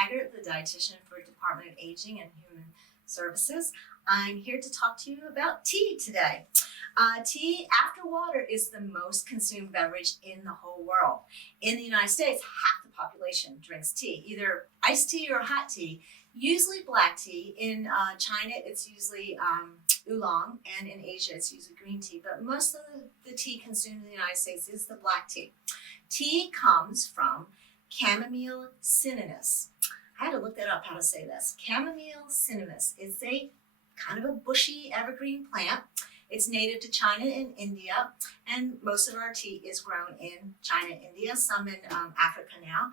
Taggert, the dietitian for Department of Aging and Human Services. I'm here to talk to you about tea today. Tea, after water, is the most consumed beverage in the whole world. In the United States, half the population drinks tea, either iced tea or hot tea, usually black tea. In China, it's usually oolong, and in Asia, it's usually green tea. But most of the tea consumed in the United States is the black tea. Tea comes from Chamomile cinnamon. I had to look that up, how to say this. Chamomile cinnamon. It's a kind of a bushy evergreen plant. It's native to China and India, and most of our tea is grown in China and India, some in Africa now.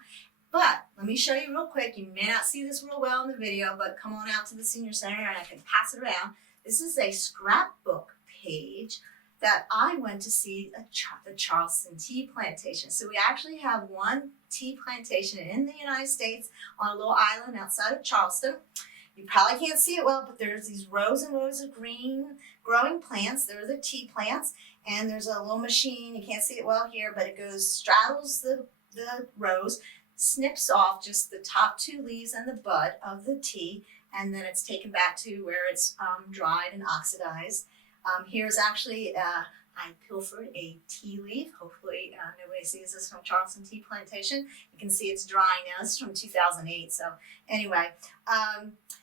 But let me show you real quick. You may not see this real well in the video, but come on out to the Senior Center and I can pass it around. This is a scrapbook page that I went to see the Charleston tea plantation. So we actually have one tea plantation in the United States on a little island outside of Charleston. You probably can't see it well, but there's these rows and rows of green growing plants. They're the tea plants, and there's a little machine. You can't see it well here, but it goes, straddles the rows, snips off just the top two leaves and the bud of the tea, and then it's taken back to where it's dried and oxidized. Here's actually, I pilfered a tea leaf. Hopefully nobody sees this from Charleston Tea Plantation. You can see it's drying now. This is from 2008. So anyway,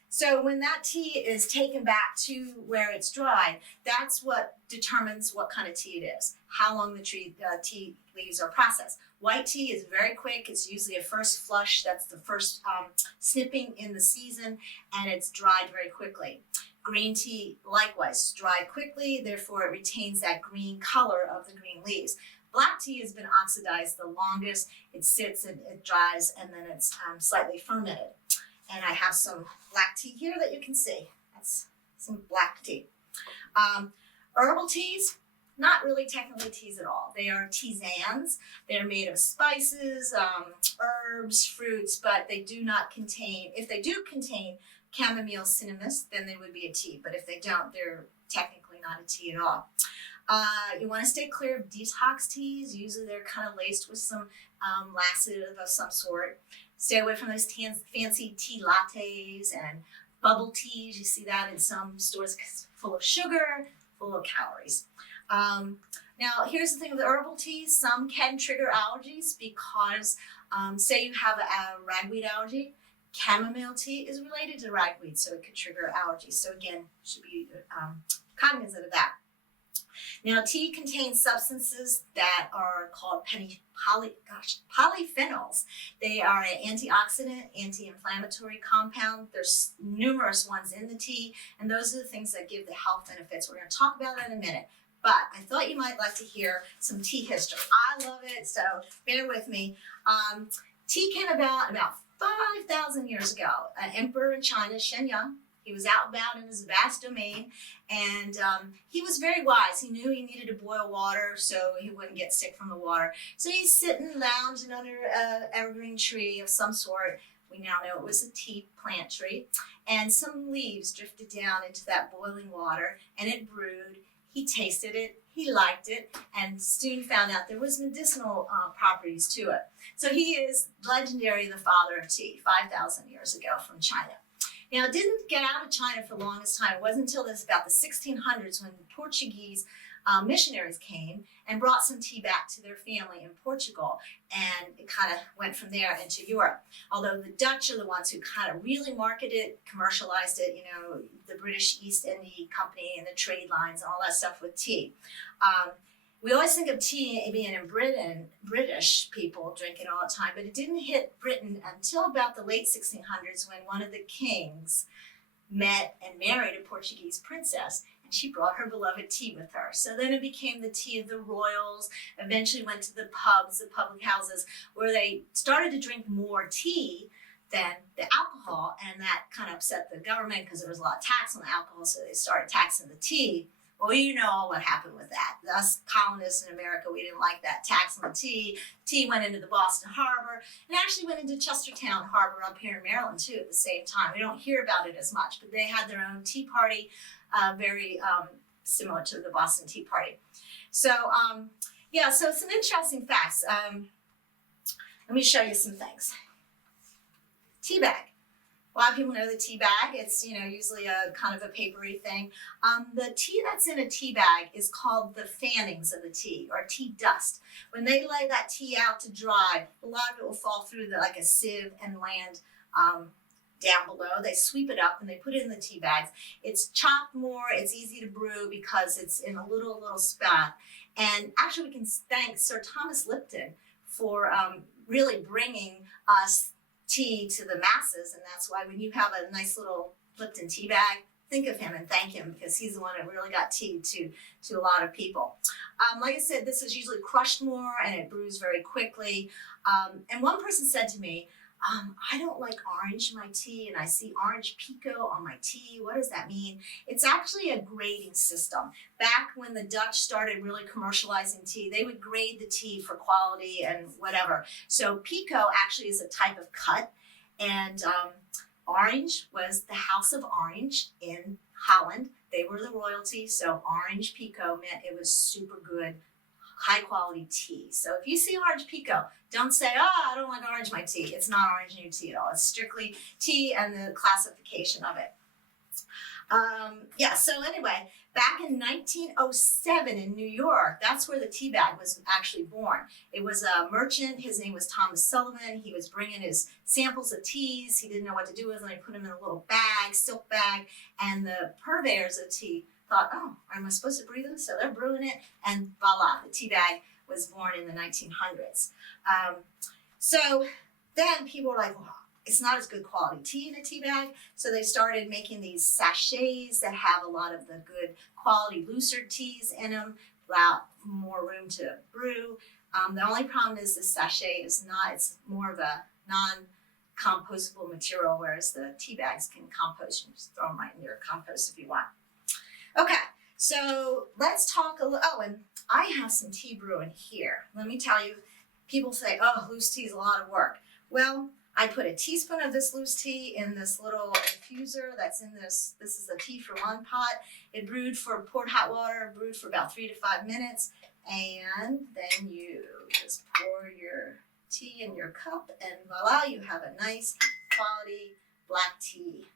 so when that tea is taken back to where it's dried, that's what determines what kind of tea it is, how long the tea leaves are processed. White tea is very quick. It's usually a first flush. That's the first snipping in the season, and it's dried very quickly. Green tea, likewise, dried quickly, therefore it retains that green color of the green leaves. Black tea has been oxidized the longest. It sits and it dries, and then it's slightly fermented. And I have some black tea here that you can see. That's some black tea. Herbal teas, not really technically teas at all. They are tisanes. They're made of spices, herbs, fruits, but they do not contain, if they do contain chamomile cinnamon, then they would be a tea. But if they don't, they're technically not a tea at all. You want to stay clear of detox teas. Usually they're kind of laced with some laxative of some sort. Stay away from those fancy tea lattes and bubble teas. You see that in some stores, full of sugar, full of calories. Now, here's the thing with the herbal teas. Some can trigger allergies because, say you have a ragweed allergy, chamomile tea is related to ragweed, so it could trigger allergies. So again, should be cognizant of that. Now, tea contains substances that are called polyphenols. They are an antioxidant, anti-inflammatory compound. There's numerous ones in the tea, and those are the things that give the health benefits. We're going to talk about that in a minute. But I thought you might like to hear some tea history. I love it, so bear with me. Tea came about 5,000 years ago. An emperor in China, Shenyang, he was out and about in his vast domain, and he was very wise. He knew he needed to boil water so he wouldn't get sick from the water. So he's sitting, lounging under an evergreen tree of some sort. We now know it was a tea plant tree. And some leaves drifted down into that boiling water, and it brewed. He tasted it, he liked it, and soon found out there was medicinal properties to it. So he is legendary, the father of tea, 5,000 years ago from China. Now, it didn't get out of China for the longest time. It wasn't until about the 1600s when the Portuguese missionaries came and brought some tea back to their family in Portugal, and it kind of went from there into Europe. Although the Dutch are the ones who kind of really marketed, commercialized it, you know, the British East India Company and the trade lines and all that stuff with tea. We always think of tea being in Britain, British people drink it all the time, but it didn't hit Britain until about the late 1600s when one of the kings met and married a Portuguese princess, and she brought her beloved tea with her. So then it became the tea of the royals, eventually went to the pubs, the public houses, where they started to drink more tea than the alcohol, and that kind of upset the government because there was a lot of tax on the alcohol, so they started taxing the tea. Well, you know all what happened with that. Us colonists in America, we didn't like that tax on the tea. Tea went into the Boston Harbor and actually went into Chestertown Harbor up here in Maryland too at the same time. We don't hear about it as much, but they had their own tea party, very similar to the Boston Tea Party. So yeah, so some interesting facts. Let me show you some things. tea bag. A lot of people know the tea bag. It's, usually a kind of a papery thing. The tea that's in a tea bag is called the fannings of the tea, or tea dust. When they lay that tea out to dry, a lot of it will fall through like a sieve and land down below. They sweep it up and they put it in the tea bags. It's chopped more. It's easy to brew because it's in a little spot. And actually, we can thank Sir Thomas Lipton for really bringing us tea to the masses, and that's why when you have a nice little Lipton tea bag, think of him and thank him, because he's the one that really got tea to a lot of people. Like I said, this is usually crushed more and it brews very quickly. And one person said to me, I don't like orange in my tea, and I see orange pico on my tea. What does that mean? It's actually a grading system. Back when the Dutch started really commercializing tea, they would grade the tea for quality and whatever. So pico actually is a type of cut, and orange was the House of Orange in Holland. They were the royalty, so orange pico meant it was super good, high quality tea. So if you see orange pico, don't say, I don't like orange in my tea. It's not orange in your tea at all. It's strictly tea and the classification of it. So anyway, back in 1907 in New York, that's where the tea bag was actually born. It was a merchant. His name was Thomas Sullivan. He was bringing his samples of teas. He didn't know what to do with them. He put them in a little bag, silk bag, and the purveyors of tea thought, am I supposed to brew them? So they're brewing it, and voila, the tea bag was born in the 1900s. So then people were like, it's not as good quality tea in a tea bag, so they started making these sachets that have a lot of the good quality looser teas in them, allow more room to brew. The only problem is the sachet is not, it's more of a non-compostable material, whereas the tea bags can compost. You can just throw them right in your compost if you want. Okay, so let's talk a little, and I have some tea brewing here. Let me tell you, people say, loose tea is a lot of work. Well, I put a teaspoon of this loose tea in this little infuser that's in this is a tea for one pot. It poured hot water, brewed for about 3 to 5 minutes, and then you just pour your tea in your cup, and voila, you have a nice quality black tea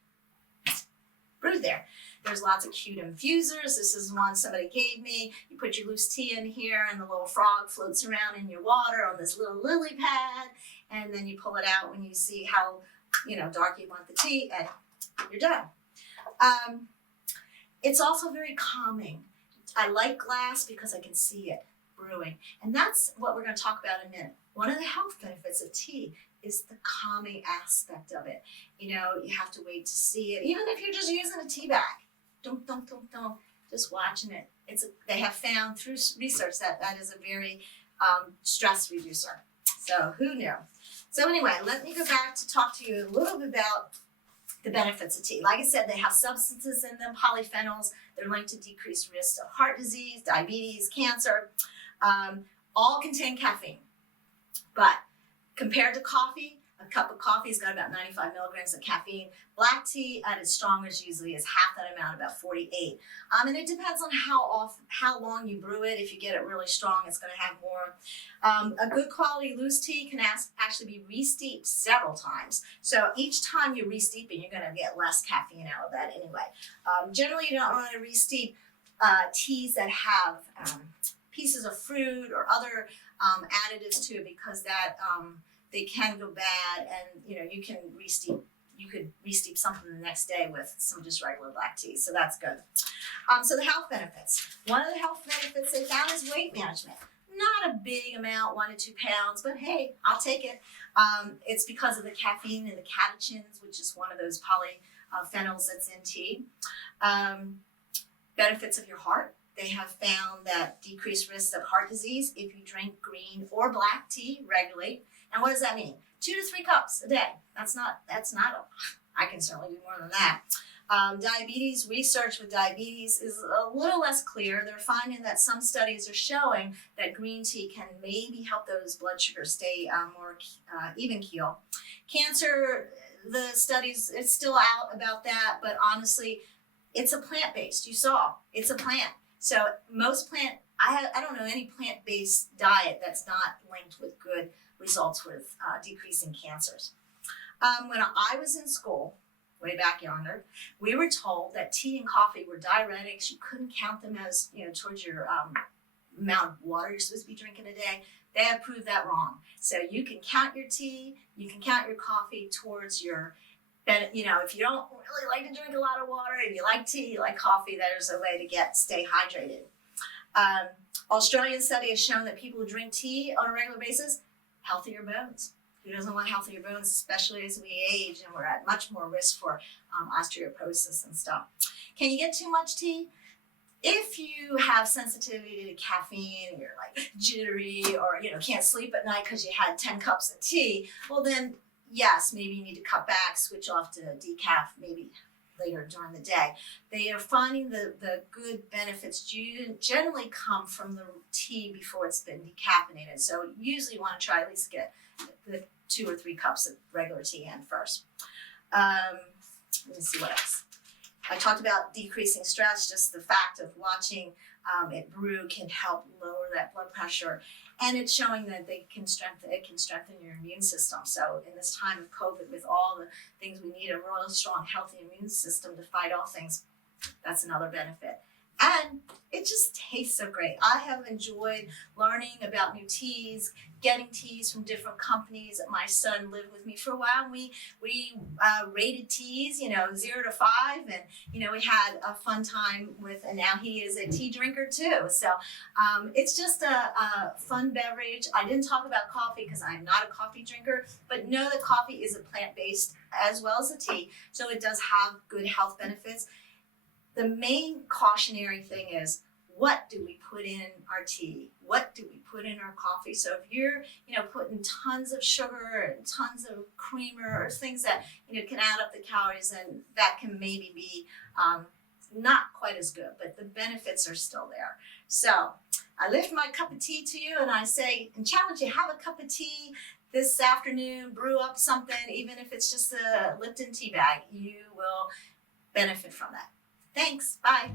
brewed there. There's lots of cute infusers. This is one somebody gave me. You put your loose tea in here, and the little frog floats around in your water on this little lily pad, and then you pull it out when you see how dark you want the tea, and you're done. It's also very calming. I like glass because I can see it brewing, and that's what we're going to talk about in a minute. One of the health benefits of tea is the calming aspect of it. You have to wait to see it, even if you're just using a tea bag. Don't, just watching it. They have found through research that is a very stress reducer. So who knew? So anyway, let me go back to talk to you a little bit about the benefits of tea. Like I said, they have substances in them, polyphenols. They're linked to decreased risk of heart disease, diabetes, cancer. All contain caffeine. But compared to coffee, a cup of coffee has got about 95 milligrams of caffeine. Black tea at its strongest usually is half that amount, about 48. And it depends on how long you brew it. If you get it really strong, it's going to have more. A good quality loose tea can actually be re-steeped several times. So each time you're re-steeping, you're going to get less caffeine out of that anyway. Generally, you don't want to re-steep teas that have pieces of fruit or other additives to it, because that they can go bad, and you can re-steep. You could re-steep something the next day with some just regular black tea, so that's good. So the health benefits. One of the health benefits they found is weight management. Not a big amount, 1 to 2 pounds, but hey, I'll take it. It's because of the caffeine and the catechins, which is one of those polyphenols that's in tea. Benefits of your heart. They have found that decreased risk of heart disease if you drink green or black tea regularly. And what does that mean? 2 to 3 cups a day. That's not, I can certainly do more than that. Diabetes, research with diabetes is a little less clear. They're finding that some studies are showing that green tea can maybe help those blood sugars stay more even keel. Cancer, the studies, it's still out about that, but honestly, it's a plant-based. You saw, it's a plant. So most I don't know any plant-based diet that's not linked with good results with decreasing cancers. When I was in school, way back yonder, we were told that tea and coffee were diuretics. You couldn't count them as, towards your amount of water you're supposed to be drinking a day. They have proved that wrong. So you can count your tea, you can count your coffee towards your, if you don't really like to drink a lot of water and you like tea, you like coffee, there's a way to stay hydrated. Australian study has shown that people who drink tea on a regular basis, healthier bones. Who doesn't want healthier bones, especially as we age and we're at much more risk for osteoporosis and stuff. Can you get too much tea? If you have sensitivity to caffeine, you're like jittery or can't sleep at night because you had 10 cups of tea, well then yes, maybe you need to cut back, switch off to decaf maybe later during the day. They are finding the good benefits generally come from the tea before it's been decaffeinated. So usually you want to try at least get the 2 or 3 cups of regular tea in first. Let me see what else. I talked about decreasing stress. Just the fact of watching it brew can help lower that blood pressure, and it's showing that it can strengthen your immune system. So in this time of COVID, with all the things we need, a really strong, healthy immune system to fight all things, that's another benefit. And it just tastes so great. I have enjoyed learning about new teas, getting teas from different companies. My son lived with me for a while. We rated teas, 0 to 5, and we had a fun time with. And now he is a tea drinker too. So it's just a fun beverage. I didn't talk about coffee because I'm not a coffee drinker, but know that coffee is a plant-based as well as a tea, so it does have good health benefits. The main cautionary thing is, what do we put in our tea? What do we put in our coffee? So if you're, putting tons of sugar and tons of creamer or things that, can add up the calories, then that can maybe be not quite as good, but the benefits are still there. So I lift my cup of tea to you and I say, and challenge you, have a cup of tea this afternoon, brew up something, even if it's just a Lipton tea bag, you will benefit from that. Thanks. Bye.